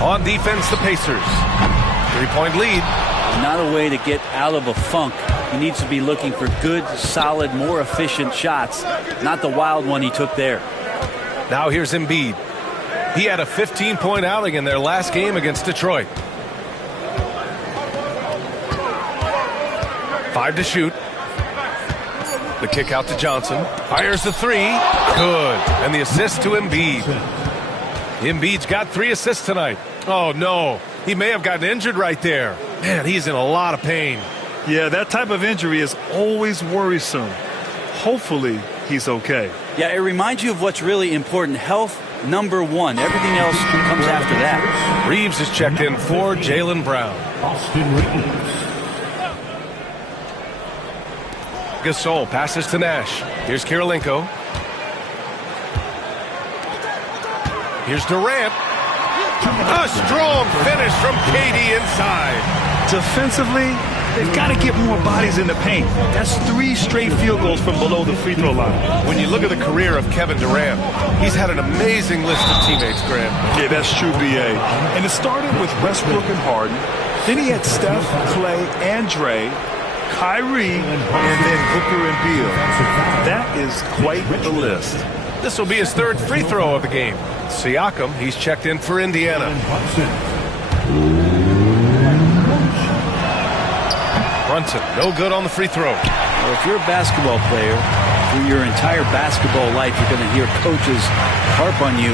On defense, the Pacers. 3-point lead. Not a way to get out of a funk. He needs to be looking for good, solid, more efficient shots, not the wild one he took there. Now here's Embiid. He had a 15-point outing in their last game against Detroit. 5 to shoot. The kick out to Johnson. Fires the 3. Good. And the assist to Embiid. Embiid's got 3 assists tonight. Oh, no. He may have gotten injured right there. Man, he's in a lot of pain. Yeah, that type of injury is always worrisome. Hopefully, he's okay. Yeah, it reminds you of what's really important. Health, number one. Everything else comes after that. Reeves is checked in for Jaylen Brown. Gasol passes to Nash. Here's Kirilenko. Here's Durant. A strong finish from KD inside. Defensively, they've got to get more bodies in the paint. That's 3 straight field goals from below the free throw line. When you look at the career of Kevin Durant, he's had an amazing list of teammates, Graham. Yeah, that's true, B.A. And it started with Westbrook and Harden. Then he had Steph, Clay, and Dre, Kyrie, and then Booker and Beal. That is quite the list. This will be his 3rd free throw of the game. Siakam, he's checked in for Indiana. Brunson, no good on the free throw. Well, if you're a basketball player, through your entire basketball life, you're going to hear coaches harp on you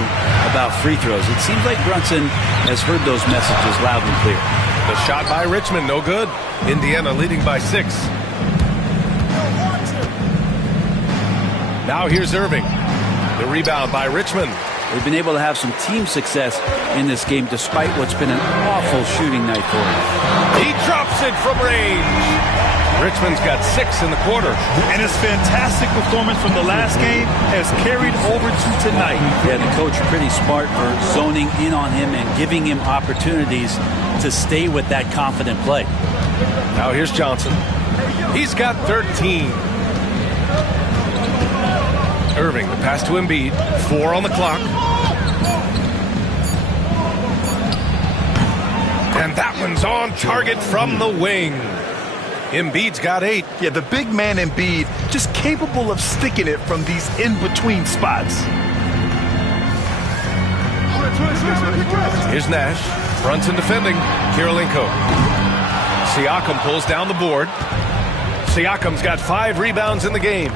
about free throws. It seems like Brunson has heard those messages loud and clear. The shot by Richmond, no good. Indiana leading by 6. Now here's Irving. The rebound by Richmond. They've been able to have some team success in this game despite what's been an awful shooting night for him. He drops it from range. Richmond's got 6 in the quarter. And his fantastic performance from the last game has carried over to tonight. Yeah, the coach pretty smart for zoning in on him and giving him opportunities to stay with that confident play. Now here's Johnson. He's got 13. Irving, the pass to Embiid. 4 on the clock. And that one's on target from the wing. Embiid's got 8. Yeah, the big man Embiid just capable of sticking it from these in-between spots. Here's Nash. Brunson defending. Kirilenko. Siakam pulls down the board. Siakam's got 5 rebounds in the game.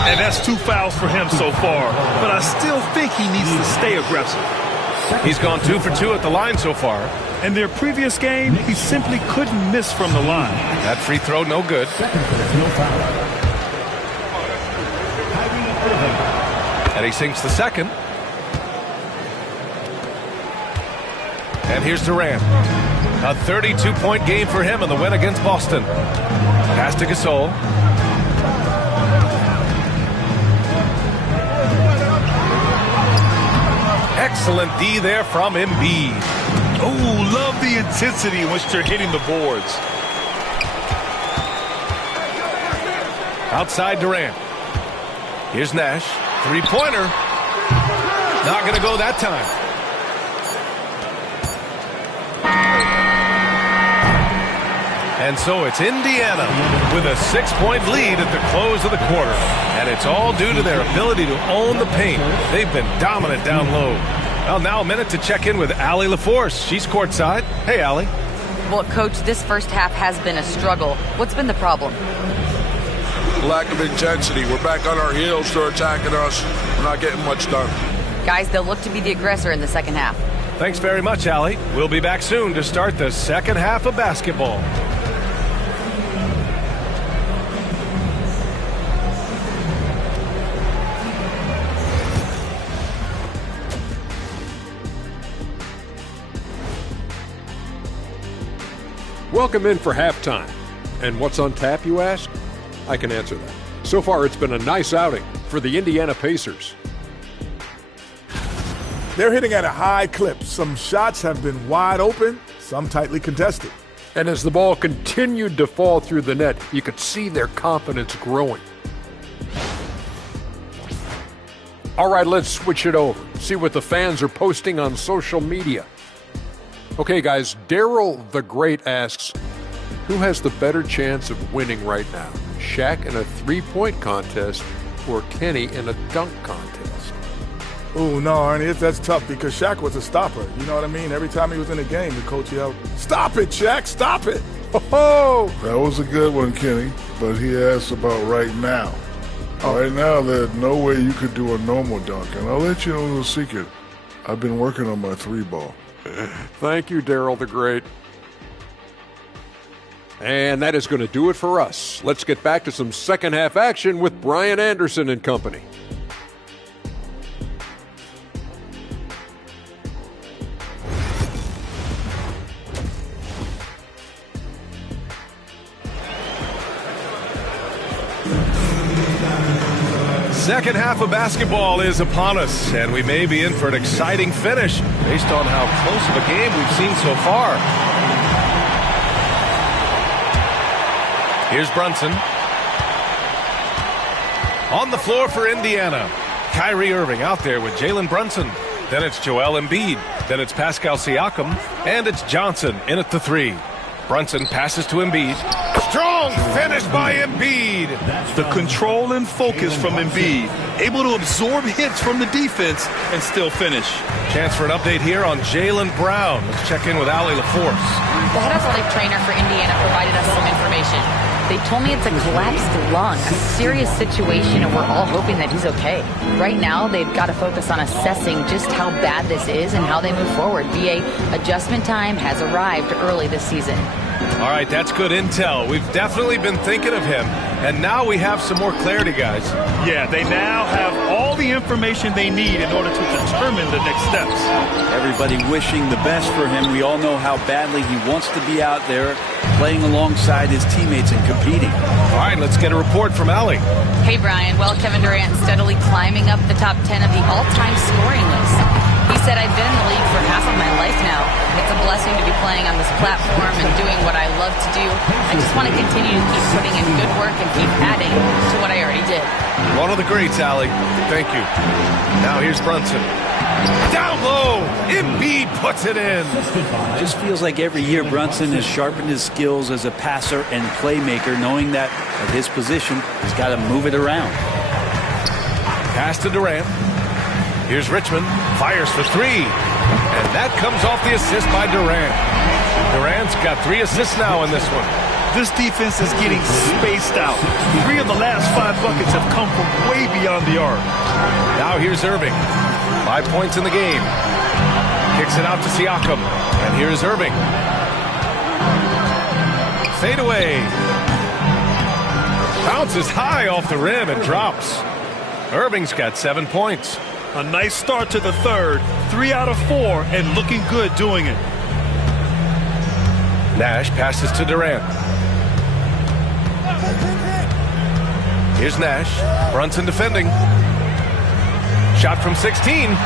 And that's 2 fouls for him so far. But I still think he needs to stay aggressive. He's gone 2 for 2 at the line so far. In their previous game, he simply couldn't miss from the line. That free throw, no good. And he sinks the second. And here's Durant. A 32-point game for him in the win against Boston. Pass to Gasol. Excellent D there from Embiid. Oh, love the intensity in which they're hitting the boards. Outside Durant. Here's Nash. 3-pointer. Not going to go that time. And so it's Indiana with a 6-point lead at the close of the quarter. And it's all due to their ability to own the paint. They've been dominant down low. Well, now a minute to check in with Allie LaForce. She's courtside. Hey, Allie. Well, Coach, this first half has been a struggle. What's been the problem? Lack of intensity. We're back on our heels. They're attacking us. We're not getting much done. Guys, they'll look to be the aggressor in the second half. Thanks very much, Allie. We'll be back soon to start the second half of basketball. Welcome in for halftime. And what's on tap, you ask? I can answer that. So far, it's been a nice outing for the Indiana Pacers. They're hitting at a high clip. Some shots have been wide open, some tightly contested. And as the ball continued to fall through the net, you could see their confidence growing. All right, let's switch it over. See what the fans are posting on social media. Okay, guys, Daryl the Great asks, who has the better chance of winning right now? Shaq in a three-point contest or Kenny in a dunk contest? Oh, no, Ernie, that's tough because Shaq was a stopper. You know what I mean? Every time he was in a game, the coach yelled, "Stop it, Shaq, stop it." Oh, that was a good one, Kenny, but he asked about right now. Right now, there's no way you could do a normal dunk, and I'll let you know the secret. I've been working on my three ball. Thank you, Daryl the Great. And that is going to do it for us. Let's get back to some second half action with Brian Anderson and company. Second half of basketball is upon us, and we may be in for an exciting finish based on how close of a game we've seen so far. Here's Brunson. On the floor for Indiana. Kyrie Irving out there with Jalen Brunson. Then it's Joel Embiid. Then it's Pascal Siakam. And it's Johnson in at the three. Brunson passes to Embiid. Strong finish by Embiid. The control and focus from Embiid. Able to absorb hits from the defense and still finish. Chance for an update here on Jaylen Brown. Let's check in with Allie LaForce. The head athletic trainer for Indiana provided us some information. They told me it's a collapsed lung, a serious situation, and we're all hoping that he's okay. Right now, they've got to focus on assessing just how bad this is and how they move forward. VA adjustment time has arrived early this season. All right, that's good intel. We've definitely been thinking of him, and now we have some more clarity, guys. Yeah, they now have all the information they need in order to determine the next steps. Everybody wishing the best for him. We all know how badly he wants to be out there playing alongside his teammates and competing. All right, let's get a report from Allie. Hey, Brian. Well, Kevin Durant steadily climbing up the top 10 of the all-time scoring list. He said, I've been in the league for half of my life now. It's a blessing to be playing on this platform and doing what I love to do. I just want to continue to keep putting in good work and keep adding to what I already did. One of the greats, Allie. Thank you. Now here's Brunson. Down low. Embiid puts it in. Just feels like every year Brunson has sharpened his skills as a passer and playmaker, knowing that at his position, he's got to move it around. Pass to Durant. Here's Richmond. Fires for three. And that comes off the assist by Durant. Durant's got 3 assists now in this one. This defense is getting spaced out. 3 of the last 5 buckets have come from way beyond the arc. Now here's Irving. 5 points in the game. Kicks it out to Siakam. And here's Irving. Fade away. Bounces high off the rim and drops. Irving's got 7 points. A nice start to the third. 3 out of 4 and looking good doing it. Nash passes to Durant. Here's Nash. Brunson defending. Shot from 16.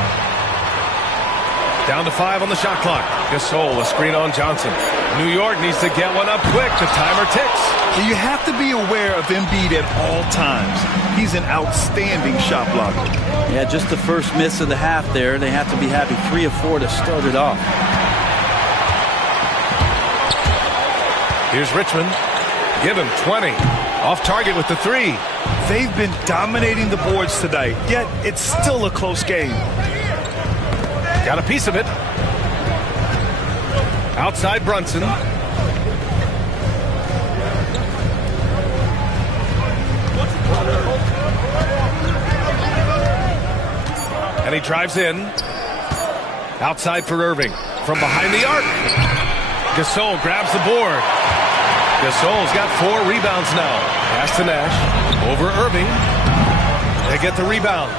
Down to 5 on the shot clock. Gasol, a screen on Johnson. New York needs to get one up quick. The timer ticks. You have to be aware of Embiid at all times. He's an outstanding shot blocker. Yeah, just the first miss of the half there. They have to be happy 3 of 4 to start it off. Here's Richmond. Give him 20. Off target with the 3. They've been dominating the boards tonight, yet it's still a close game. Got a piece of it. Outside Brunson. And he drives in. Outside for Irving. From behind the arc. Gasol grabs the board. Gasol's got 4 rebounds now. Pass to Nash. Over Irving. They get the rebound.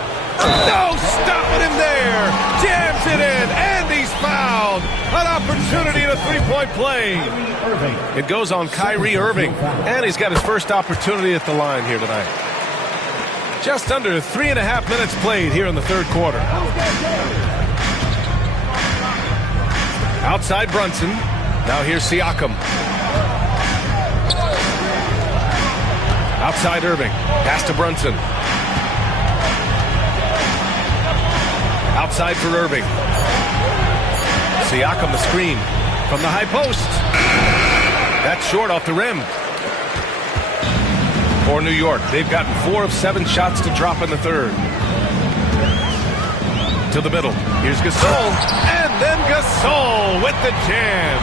No, stopping him there. Jams it in, and he's fouled. An opportunity in a 3-point play. It goes on Kyrie Irving, and he's got his first opportunity at the line here tonight. Just under 3.5 minutes played here in the third quarter. Outside Brunson. Now here's Siakam. Outside Irving. Pass to Brunson. Outside for Irving. Siakam the screen from the high post. That's short off the rim. For New York, they've gotten 4 of 7 shots to drop in the third. To the middle. Here's Gasol. And then Gasol with the jam.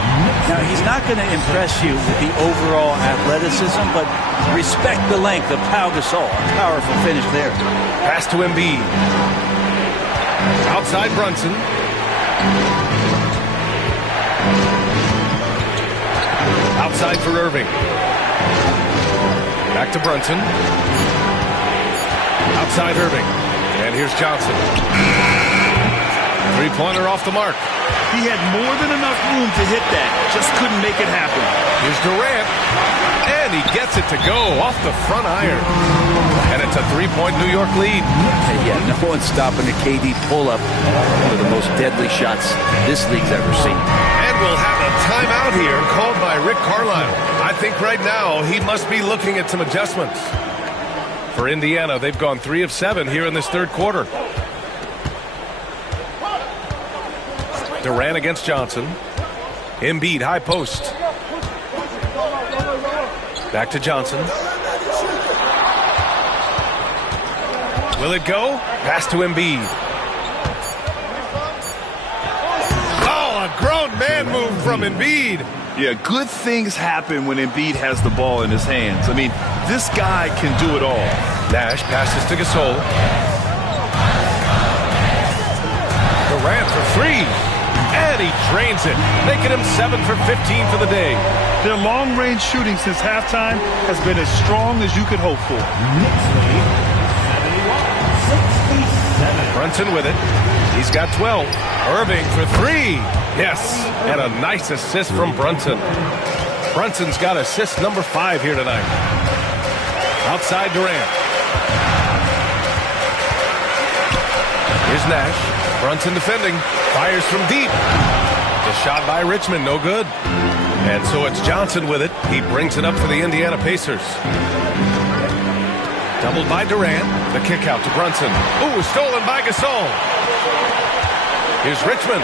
Now, he's not going to impress you with the overall athleticism, but respect the length of Pau Gasol. A powerful finish there. Pass to Embiid. Outside Brunson. Outside for Irving. Back to Brunson. Outside Irving. And here's Johnson. Three-pointer off the mark. He had more than enough room to hit that. Just couldn't make it happen. Here's Durant. And he gets it to go off the front iron. And it's a 3-point New York lead. Yeah, no one's stopping a KD pull-up. One of the most deadly shots this league's ever seen. And we'll have a timeout here called by Rick Carlisle. I think right now he must be looking at some adjustments. For Indiana, they've gone 3 of 7 here in this third quarter. Durant against Johnson. Embiid, high post. Back to Johnson. Will it go? Pass to Embiid. Oh, a grown man move from Embiid. Yeah, good things happen when Embiid has the ball in his hands. I mean, this guy can do it all. Nash passes to Gasol. Durant for 3. And he drains it, making him 7 for 15 for the day. Their long-range shooting since halftime has been as strong as you could hope for. Brunson with it. He's got 12. Irving for 3. Yes, and a nice assist from Brunson. Brunson's got assist number 5 here tonight. Outside Durant. Here's Nash. Brunson defending. Fires from deep. The shot by Richmond, no good. And so it's Johnson with it. He brings it up for the Indiana Pacers. Doubled by Durant. The kick out to Brunson. Ooh, stolen by Gasol. Here's Richmond.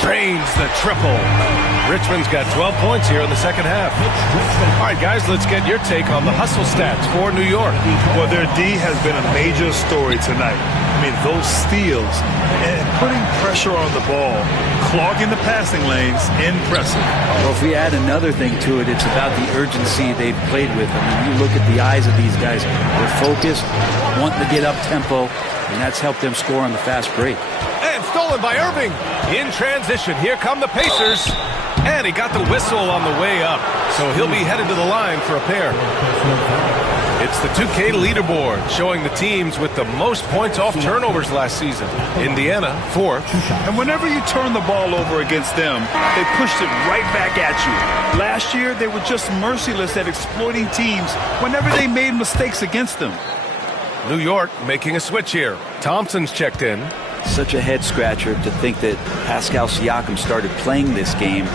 Drains the triple. Richmond's got 12 points here in the second half. All right, guys, let's get your take on the hustle stats for New York. Well, their D has been a major story tonight. I mean, those steals and putting pressure on the ball, clogging the passing lanes, impressive. Well, if we add another thing to it, it's about the urgency they've played with. I mean, you look at the eyes of these guys. They're focused, wanting to get up tempo, and that's helped them score on the fast break. And stolen by Irving. In transition, here come the Pacers. And he got the whistle on the way up. So he'll be headed to the line for a pair. It's the 2K leaderboard showing the teams with the most points off turnovers last season. Indiana, 4th. And whenever you turn the ball over against them, they pushed it right back at you. Last year, they were just merciless at exploiting teams whenever they made mistakes against them. New York making a switch here. Thompson's checked in. Such a head-scratcher to think that Pascal Siakam started playing this game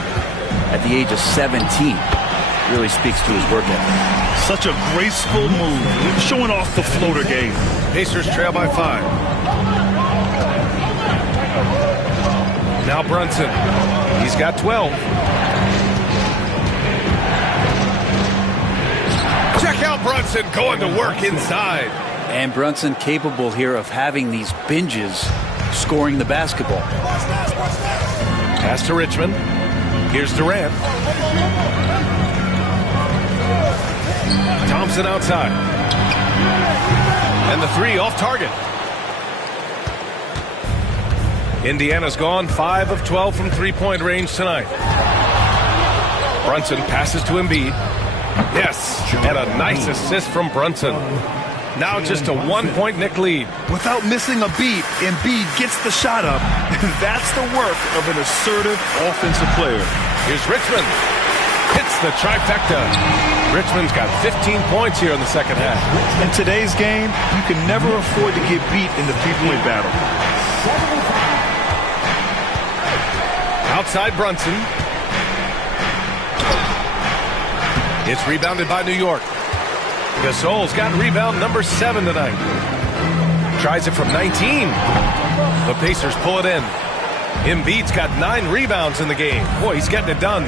at the age of 17. Really speaks to his work ethic. Such a graceful move, showing off the floater game. Pacers trail by 5. Now Brunson. He's got 12. Check out Brunson going to work inside. And Brunson capable here of having these binges scoring the basketball. Pass to Richmond. Here's Durant. Thompson outside. And the 3 off target. Indiana's gone 5 of 12 from three-point range tonight. Brunson passes to Embiid. Yes, and a nice assist from Brunson. Now just a 1-point Knick lead. Without missing a beat, Embiid gets the shot up. And that's the work of an assertive offensive player. Here's Richmond. Hits the trifecta. Richmond's got 15 points here in the second half. In today's game, you can never afford to get beat in the three-point battle. Outside Brunson. It's rebounded by New York. Gasol's got rebound number 7 tonight. Tries it from 19. The Pacers pull it in. Embiid's got 9 rebounds in the game. Boy, he's getting it done.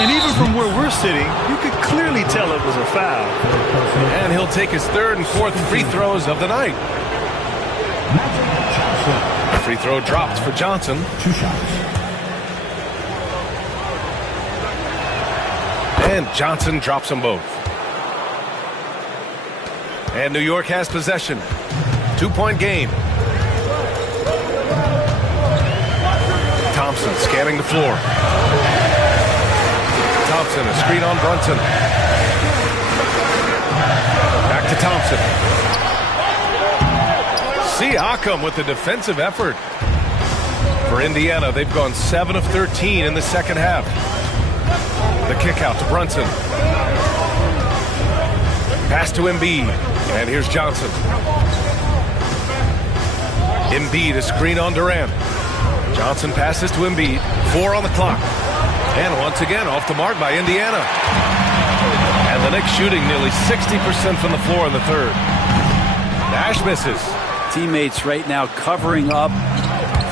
And even from where we're sitting, you could clearly tell it was a foul. And he'll take his 3rd and 4th free throws of the night. The free throw dropped for Johnson. 2 shots. And Johnson drops them both. And New York has possession. 2-point game. Thompson scanning the floor. Thompson, a screen on Brunson. Back to Thompson. Siakam with the defensive effort. For Indiana, they've gone 7 of 13 in the second half. The kick out to Brunson. Pass to Embiid. And here's Johnson. Embiid, a screen on Durant. Johnson passes to Embiid. 4 on the clock. And once again, off the mark by Indiana. And the Knicks shooting nearly 60% from the floor in the 3rd. Nash misses. Teammates right now covering up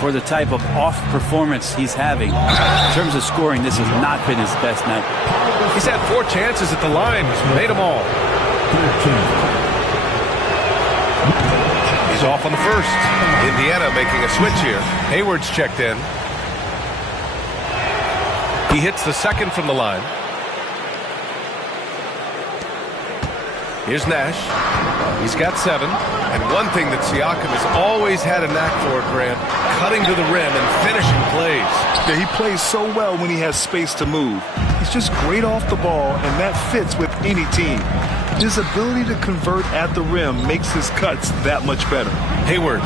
for the type of off performance he's having. In terms of scoring, this has not been his best night. He's had 4 chances at the line. He's made them all. He's off on the 1st. Indiana making a switch here. Hayward's checked in. He hits the 2nd from the line. Here's Nash. He's got 7. And one thing that Siakam has always had a knack for, Grant, cutting to the rim and finishing plays. Yeah, he plays so well when he has space to move. He's just great off the ball, and that fits with any team. His ability to convert at the rim makes his cuts that much better. Hayward.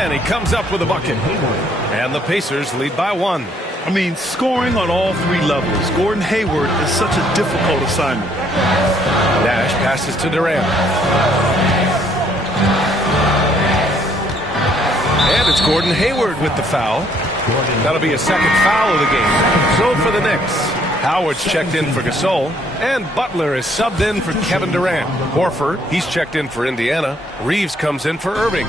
And he comes up with a bucket. And the Pacers lead by 1. I mean, scoring on all 3 levels. Gordon Hayward is such a difficult assignment. Nash passes to Durant. And it's Gordon Hayward with the foul. That'll be a 2nd foul of the game. So for the Knicks, Howard's checked in for Gasol, and Butler is subbed in for Kevin Durant. Horford, he's checked in for Indiana. Reeves comes in for Irving.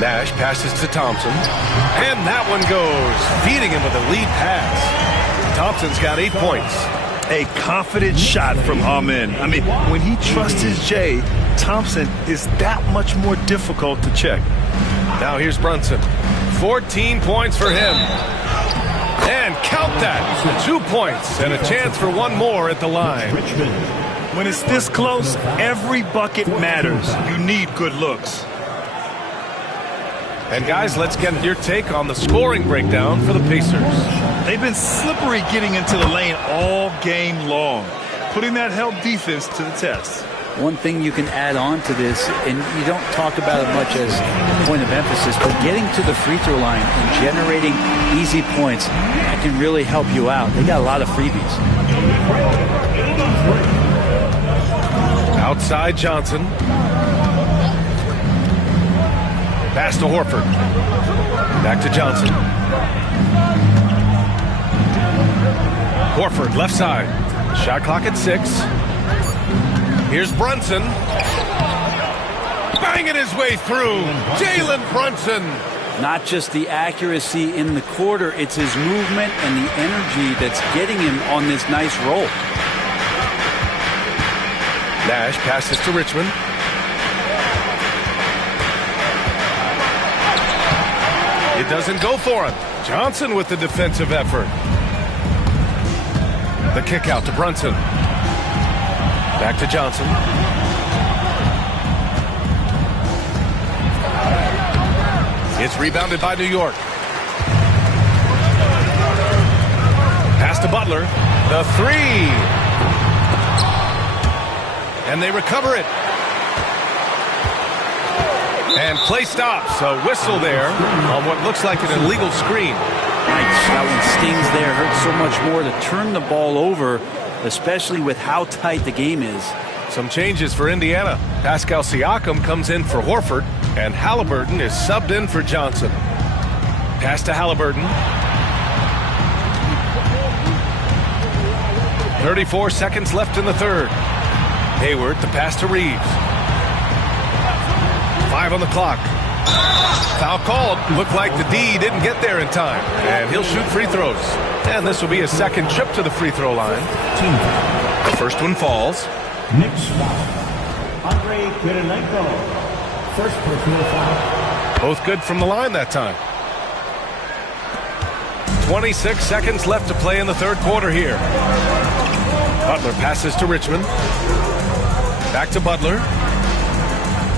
Nash passes to Thompson, and that one goes, feeding him with a lead pass. Thompson's got 8 points. A confident shot from Amen. I mean, when he trusts his J, Thompson is that much more difficult to check. Now here's Brunson. 14 points for him. And count that. 2 points and a chance for 1 more at the line. When it's this close, every bucket matters. You need good looks. And guys, let's get your take on the scoring breakdown for the Pacers. They've been slippery getting into the lane all game long, putting that help defense to the test. One thing you can add on to this, and you don't talk about it much as a point of emphasis, but getting to the free throw line and generating easy points, that can really help you out. They got a lot of freebies. Outside Johnson. Pass to Horford. Back to Johnson. Horford, left side. Shot clock at 6. Here's Brunson. Banging his way through. Jalen Brunson. Not just the accuracy in the quarter, it's his movement and the energy that's getting him on this nice roll. Nash passes to Richmond. It doesn't go for him. Johnson with the defensive effort. The kick out to Brunson. Back to Johnson. It's rebounded by New York. Pass to Butler. The 3. And they recover it. And play stops. A whistle there on what looks like an illegal screen. That one stings there. Hurts so much more to turn the ball over, especially with how tight the game is. Some changes for Indiana. Pascal Siakam comes in for Horford, and Halliburton is subbed in for Johnson. Pass to Halliburton. 34 seconds left in the 3rd. Hayward, the pass to Reeves. 5 on the clock. Foul called. Looked like the D didn't get there in time. And he'll shoot free throws. And this will be a second trip to the free throw line. The first one falls. Knicks foul. Andre Kirilenko. First personal foul. Both good from the line that time. 26 seconds left to play in the third quarter here. Butler passes to Richmond. Back to Butler.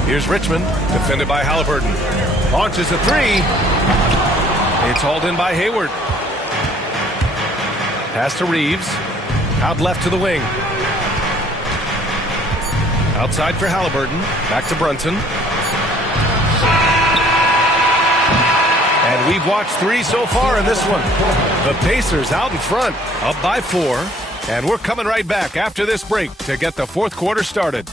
Here's Richmond, defended by Halliburton. Launches a three. It's hauled in by Hayward. Pass to Reeves. Out left to the wing. Outside for Halliburton. Back to Brunson. And we've watched 3 so far in this one. The Pacers out in front, up by 4. And we're coming right back after this break to get the fourth quarter started.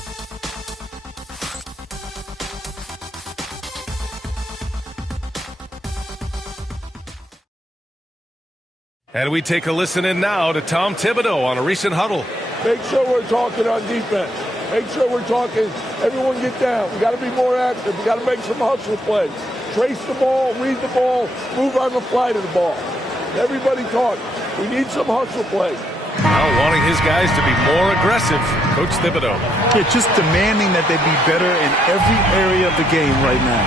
And we take a listen in now to Tom Thibodeau on a recent huddle. Make sure we're talking on defense. Make sure we're talking, everyone get down. We got to be more active. We got to make some hustle plays. Trace the ball, read the ball, move on the fly to the ball. Everybody talk. We need some hustle plays. Now wanting his guys to be more aggressive, Coach Thibodeau. Yeah, just demanding that they be better in every area of the game right now.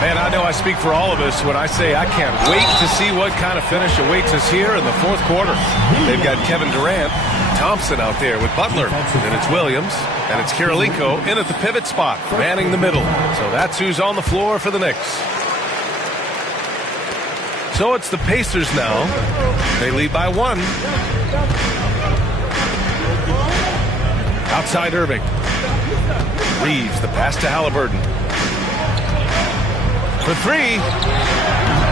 Man, I know I speak for all of us when I say I can't wait to see what kind of finish awaits us here in the fourth quarter. They've got Kevin Durant, Thompson out there with Butler. Then it's Williams, and it's Kirilenko in at the pivot spot, manning the middle. So that's who's on the floor for the Knicks. So it's the Pacers now. They lead by 1. Outside Irving. Reeves, the pass to Halliburton. For 3.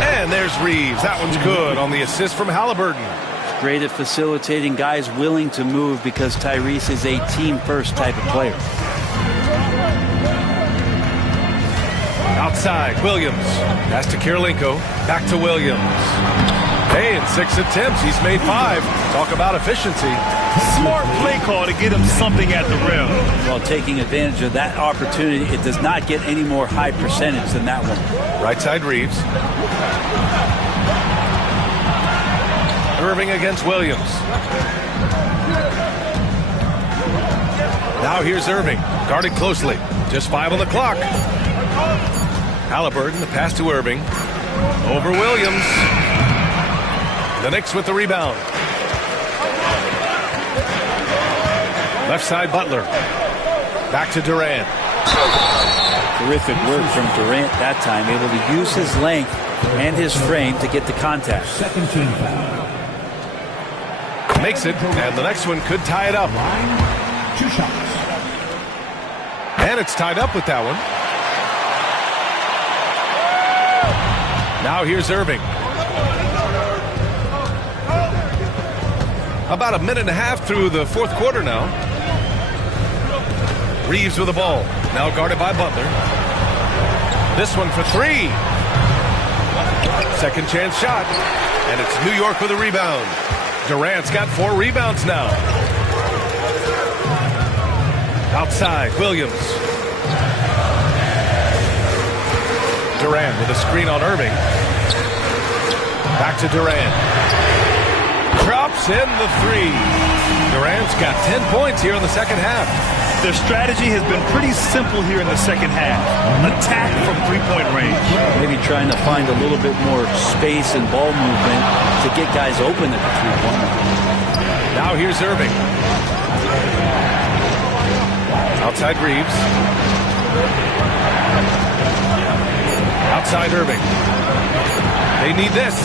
And there's Reeves. That one's good on the assist from Halliburton. Great at facilitating guys willing to move because Tyrese is a team-first type of player. Outside, Williams. Pass to Kirilenko. Back to Williams. Hey, in 6 attempts, he's made 5. Talk about efficiency. Smart play call to get him something at the rim. Well, taking advantage of that opportunity, it does not get any more high percentage than that one. Right side, Reeves. Irving against Williams. Now here's Irving, guarded closely. Just 5 on the clock. Halliburton, the pass to Irving. Over Williams. The Knicks with the rebound. Left side, Butler. Back to Durant. Terrific work from Durant that time, able to use his length and his frame to get the contact. Second team foul. Makes it, and the next one could tie it up. 2 shots. And it's tied up with that one. Now here's Irving. About a minute and a half through the fourth quarter now. Reeves with the ball. Now guarded by Butler. This one for 3. Second chance shot. And it's New York with a rebound. Durant's got 4 rebounds now. Outside, Williams. Durant with a screen on Irving. Back to Durant. Drops in the 3. Durant's got 10 points here in the second half. Their strategy has been pretty simple here in the second half. Attack from three-point range. Maybe trying to find a little bit more space and ball movement to get guys open at the three-point line. Now here's Irving. Outside Reeves. Outside Irving. They need this.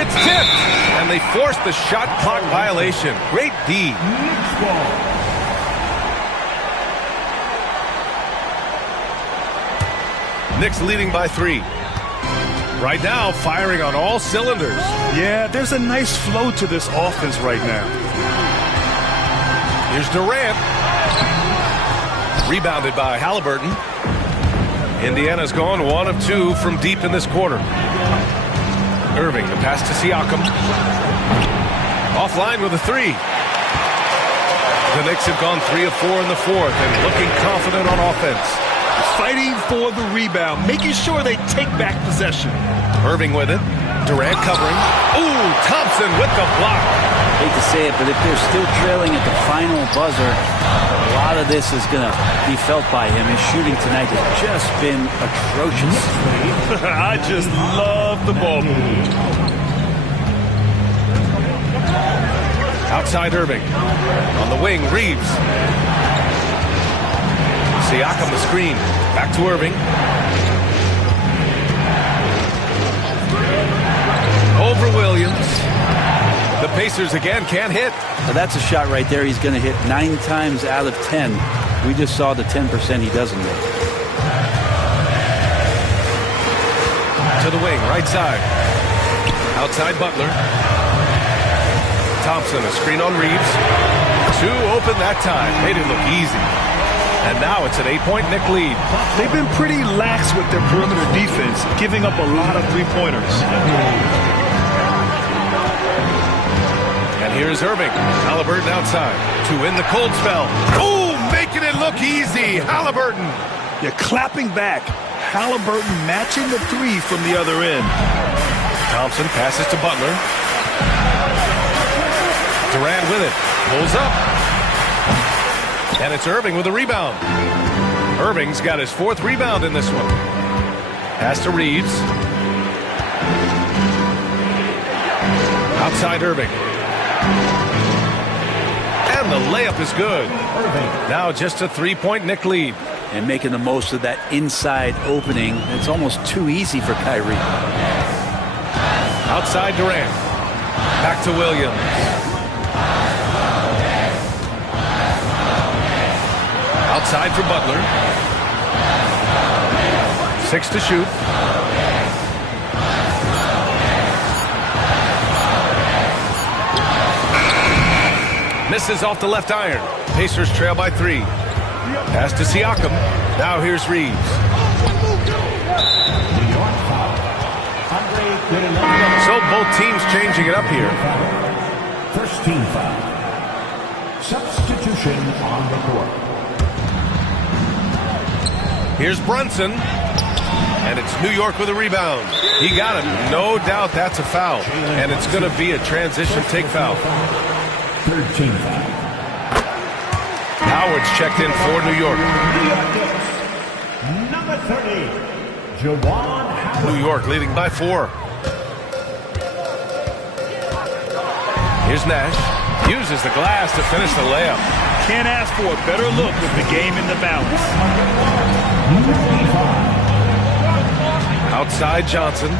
It's tipped. And they force the shot clock violation. Great D. Knicks leading by 3. Right now, firing on all cylinders. Yeah, there's a nice flow to this offense right now. Here's Durant. Rebounded by Halliburton. Indiana's gone 1 of 2 from deep in this quarter. Irving, the pass to Siakam. Offline with a 3. The Knicks have gone 3 of 4 in the fourth and looking confident on offense. Fighting for the rebound, making sure they take back possession. Irving with it. Durant covering. Ooh, Thompson with the block. Hate to say it, but if they're still trailing at the final buzzer, a lot of this is going to be felt by him. His shooting tonight has just been atrocious. I just love the ball. Outside Irving. On the wing, Reeves. Siakam the screen. Back to Irving. Over Williams. The Pacers again can't hit. Now that's a shot right there. He's going to hit 9 times out of 10. We just saw the 10% he doesn't hit. To the wing, right side. Outside Butler. Thompson, a screen on Reeves. 2 open that time. Made it look easy. And now it's an 8-point Knick lead. They've been pretty lax with their perimeter defense, giving up a lot of three-pointers. And here's Irving. Halliburton outside to win the cold spell. Ooh, making it look easy. Halliburton. They're clapping back. Halliburton matching the 3 from the other end. Thompson passes to Butler. Durant with it. Pulls up. And it's Irving with a rebound. Irving's got his 4th rebound in this one. Pass to Reeves. Outside Irving. And the layup is good. Now just a 3-point Knick lead. And making the most of that inside opening. It's almost too easy for Kyrie. Outside Durant. Back to Williams. Outside for Butler. 6 to shoot. Misses off the left iron. Pacers trail by 3. Pass to Siakam. Now here's Reeves. So both teams changing it up here. First team foul. Substitution on the court. Here's Brunson. And it's New York with a rebound. He got him. No doubt that's a foul. And it's going to be a transition take foul. Third team foul. Howard's checked in for New York. Number 30, Juwan Howard. New York leading by 4. Here's Nash. Uses the glass to finish the layup. Can't ask for a better look with the game in the balance. Outside Johnson.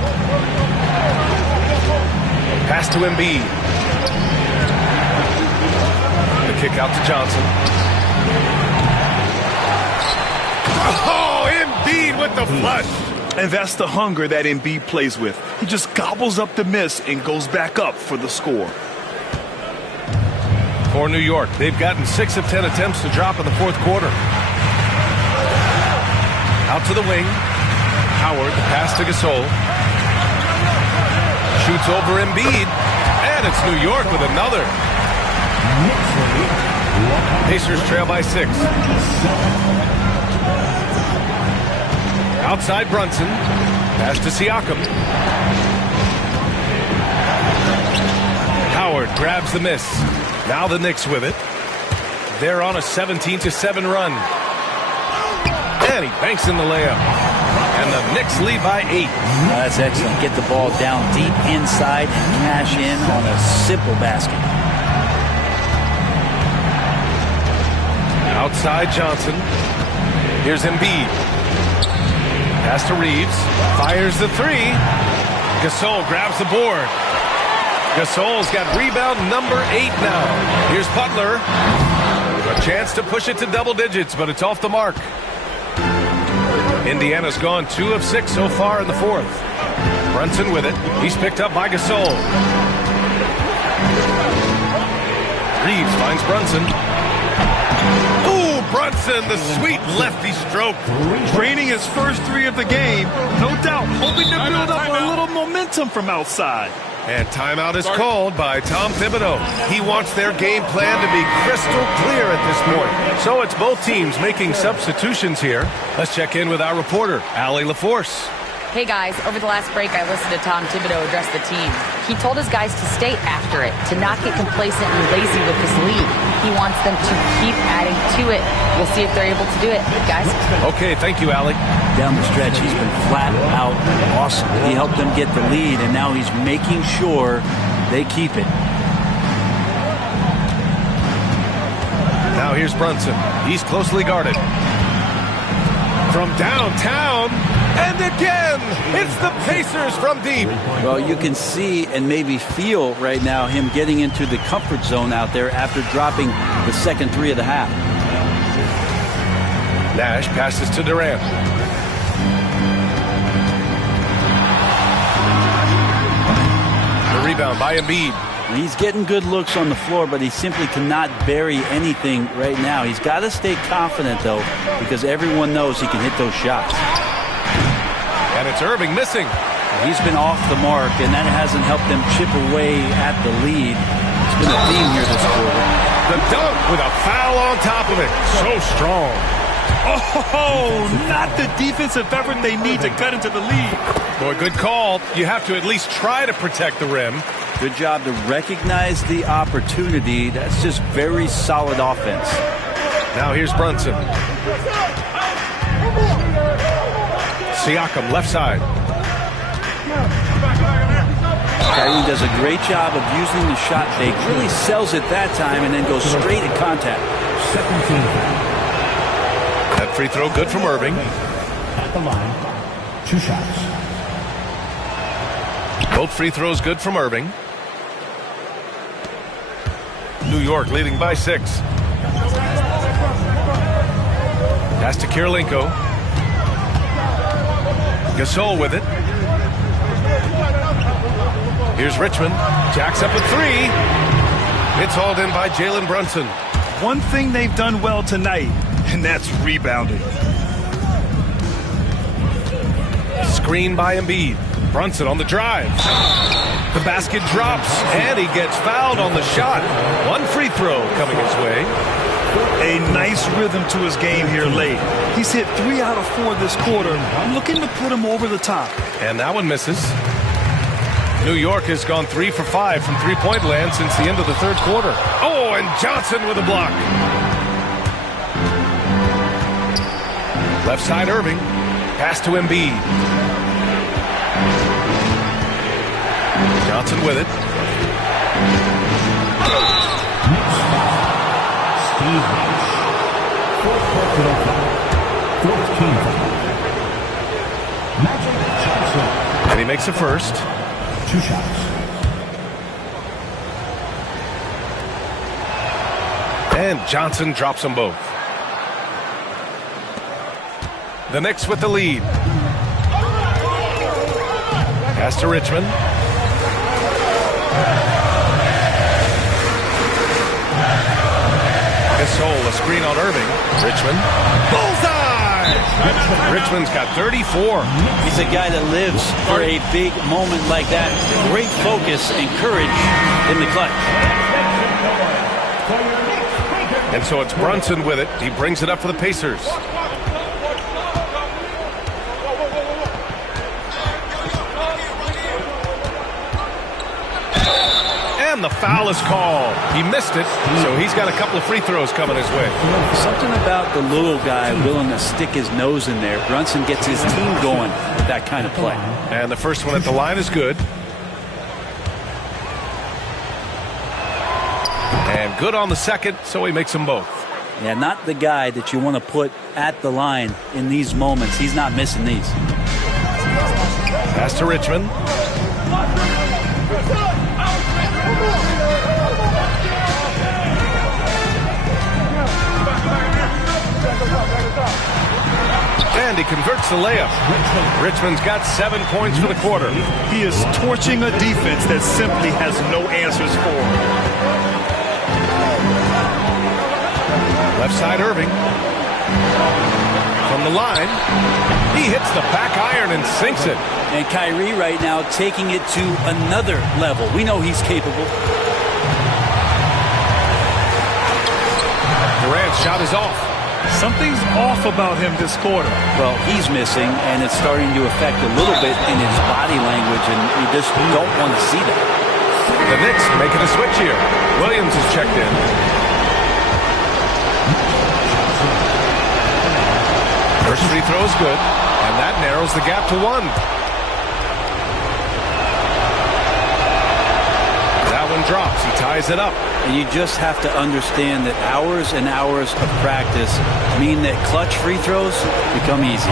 Pass to Embiid. The kick out to Johnson. Oh, Embiid with the flush. And that's the hunger that Embiid plays with. He just gobbles up the miss and goes back up for the score. For New York, they've gotten 6 of 10 attempts to drop in the 4th quarter. Out to the wing. Howard, the pass to Gasol. Shoots over Embiid. And it's New York with another. Pacers trail by 6. Outside Brunson. Pass to Siakam. Howard grabs the miss. Now the Knicks with it. They're on a 17-7 run. And he banks in the layup. And the Knicks lead by 8. That's excellent. Get the ball down deep inside and cash in on a simple basket. Outside Johnson. Here's Embiid. Pass to Reeves. Fires the 3. Gasol grabs the board. Gasol's got rebound number 8 now. Here's Butler. A chance to push it to double digits, but it's off the mark. Indiana's gone 2 of 6 so far in the 4th. Brunson with it. He's picked up by Gasol. Reeves finds Brunson. Ooh, Brunson, the sweet lefty stroke. Draining his first 3 of the game. No doubt, hoping to build up a little momentum from outside. And timeout is called by Tom Thibodeau. He wants their game plan to be crystal clear at this point. So it's both teams making substitutions here. Let's check in with our reporter, Allie LaForce. Hey guys, over the last break I listened to Tom Thibodeau address the team. He told his guys to stay after it, to not get complacent and lazy with this lead. He wants them to keep adding to it. We'll see if they're able to do it, guys. Okay, thank you, Allie. Down the stretch, he's been flat out awesome. He helped them get the lead, and now he's making sure they keep it. Now here's Brunson. He's closely guarded. From downtown, and again, it's the Pacers from deep. Well, you can see and maybe feel right now him getting into the comfort zone out there after dropping the second three of the half. Nash passes to Durant. The rebound by Embiid. He's getting good looks on the floor, but he simply cannot bury anything right now. He's got to stay confident, though, because everyone knows he can hit those shots. And it's Irving missing. He's been off the mark, and that hasn't helped them chip away at the lead. It's been a theme here this quarter. The dunk with a foul on top of it. So strong. Oh, not the defensive effort they need to cut into the lead. Boy, good call. You have to at least try to protect the rim. Good job to recognize the opportunity. That's just very solid offense. Now here's Brunson. Siakam, left side. Kyrie does a great job of using the shot fake. Really sells it that time and then goes straight at contact. That free throw good from Irving. At the line, 2 shots. Both free throws good from Irving. New York leading by 6. Pass to Kirilenko. Gasol with it. Here's Richmond. Jacks up a 3. It's hauled in by Jalen Brunson. One thing they've done well tonight, and that's rebounding. Screen by Embiid. Brunson on the drive. The basket drops, and he gets fouled on the shot. One free throw coming his way. A nice rhythm to his game here late. He's hit 3 out of 4 this quarter. I'm looking to put him over the top. And that one misses. New York has gone 3 for 5 from three-point land since the end of the third quarter. Oh, and Johnson with a block. Left side Irving. Pass to Embiid. Johnson with it. Steve Nash. 14 foul. Magic Johnson. And he makes a first. 2 shots. And Johnson drops them both. The Knicks with the lead. Pass to Richmond. Gasol, a screen on Irving. Richmond. Bullseye! Richmond's got 34. He's a guy that lives for a big moment like that. Great focus and courage in the clutch. And so it's Brunson with it. He brings it up for the Pacers. And the foul is called. He missed it, so he's got a couple of free throws coming his way. Something about the little guy willing to stick his nose in there. Brunson gets his team going with that kind of play. And the first one at the line is good. And good on the second, so he makes them both. Yeah, not the guy that you want to put at the line in these moments. He's not missing these. Pass to Richmond. And he converts the layup. Richmond's got 7 points for the quarter. He is torching a defense that simply has no answers for him. Left side Irving. From the line, he hits the back iron and sinks it. And Kyrie right now taking it to another level. We know he's capable. Durant's shot is off. Something's off about him this quarter. Well, he's missing, and it's starting to affect a little bit in his body language, and you just don't want to see that. The Knicks making a switch here. Williams is checked in. First free throw is good, and that narrows the gap to 1. That one drops. He ties it up. And you just have to understand that hours and hours of practice mean that clutch free throws become easy.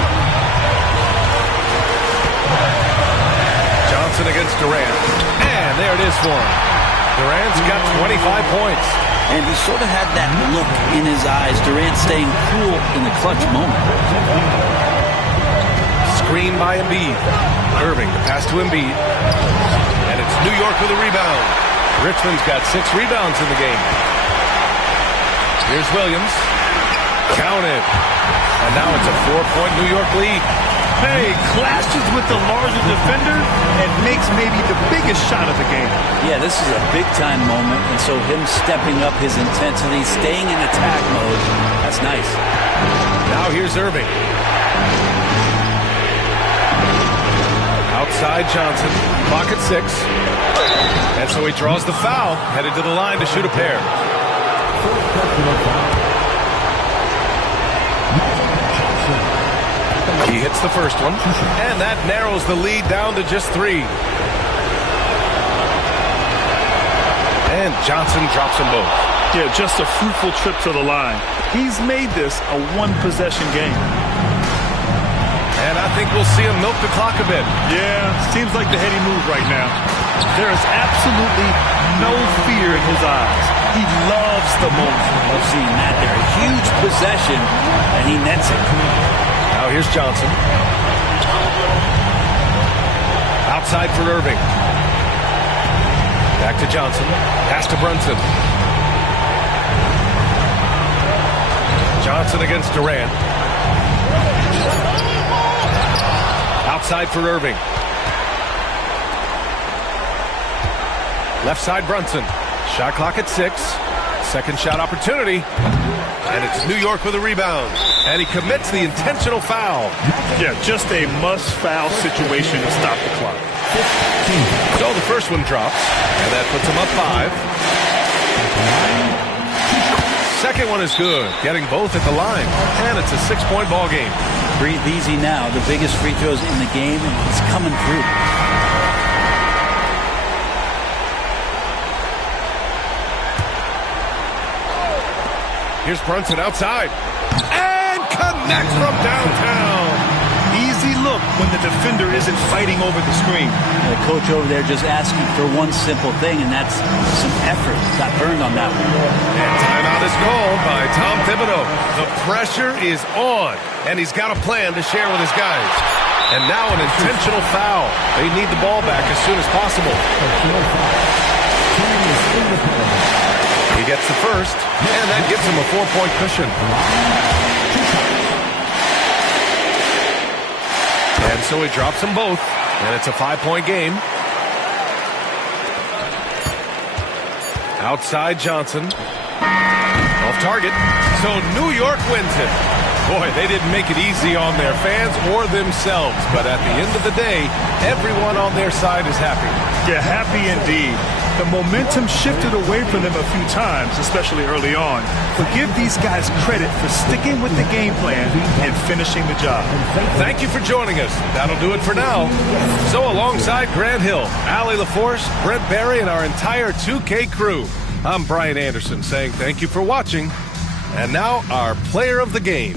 Johnson against Durant. And there it is for him. Durant's got 25 points. And he sort of had that look in his eyes. Durant staying cool in the clutch moment. Screen by Embiid. Irving, the pass to Embiid. And it's New York with a rebound. Richmond's got 6 rebounds in the game. Here's Williams. Counted. And now it's a 4-point New York lead. Hey, clashes with the larger defender and makes maybe the biggest shot of the game. Yeah, this is a big-time moment, and so him stepping up his intensity, staying in attack mode, that's nice. Now here's Irving. Outside Johnson. Clock at 6. And so he draws the foul, headed to the line to shoot a pair. He hits the first one, and that narrows the lead down to just 3. And Johnson drops them both. Yeah, just a fruitful trip to the line. He's made this a one-possession game. And I think we'll see him milk the clock a bit. Yeah, seems like the heady move right now. There is absolutely no fear in his eyes. He loves the moment. Love seeing that there. A huge possession, and he nets it. Now here's Johnson. Outside for Irving. Back to Johnson. Pass to Brunson. Johnson against Durant. Outside for Irving. Left side Brunson. Shot clock at 6. Second shot opportunity. And it's New York with a rebound. And he commits the intentional foul. Yeah, just a must-foul situation to stop the clock. So the first one drops. And that puts him up 5. Second one is good. Getting both at the line. And it's a 6-point ball game. Breathe easy now. The biggest free throws in the game. He's coming through. Here's Brunson outside. And connects from downtown. Easy look when the defender isn't fighting over the screen. The coach over there just asking for one simple thing, and that's some effort. Got burned on that one. And timeout is called by Tom Thibodeau. The pressure is on, and he's got a plan to share with his guys. And now an intentional foul. They need the ball back as soon as possible. He gets the first, and that gives him a 4-point cushion. And so he drops them both, and it's a 5-point game. Outside Johnson. Off target. So New York wins it. Boy, they didn't make it easy on their fans or themselves. But at the end of the day, everyone on their side is happy. Yeah, happy indeed. The momentum shifted away from them a few times, especially early on. But give these guys credit for sticking with the game plan and finishing the job. Thank you for joining us. That'll do it for now. So alongside Grant Hill, Allie LaForce, Brent Barry, and our entire 2K crew, I'm Brian Anderson saying thank you for watching. And now our player of the game.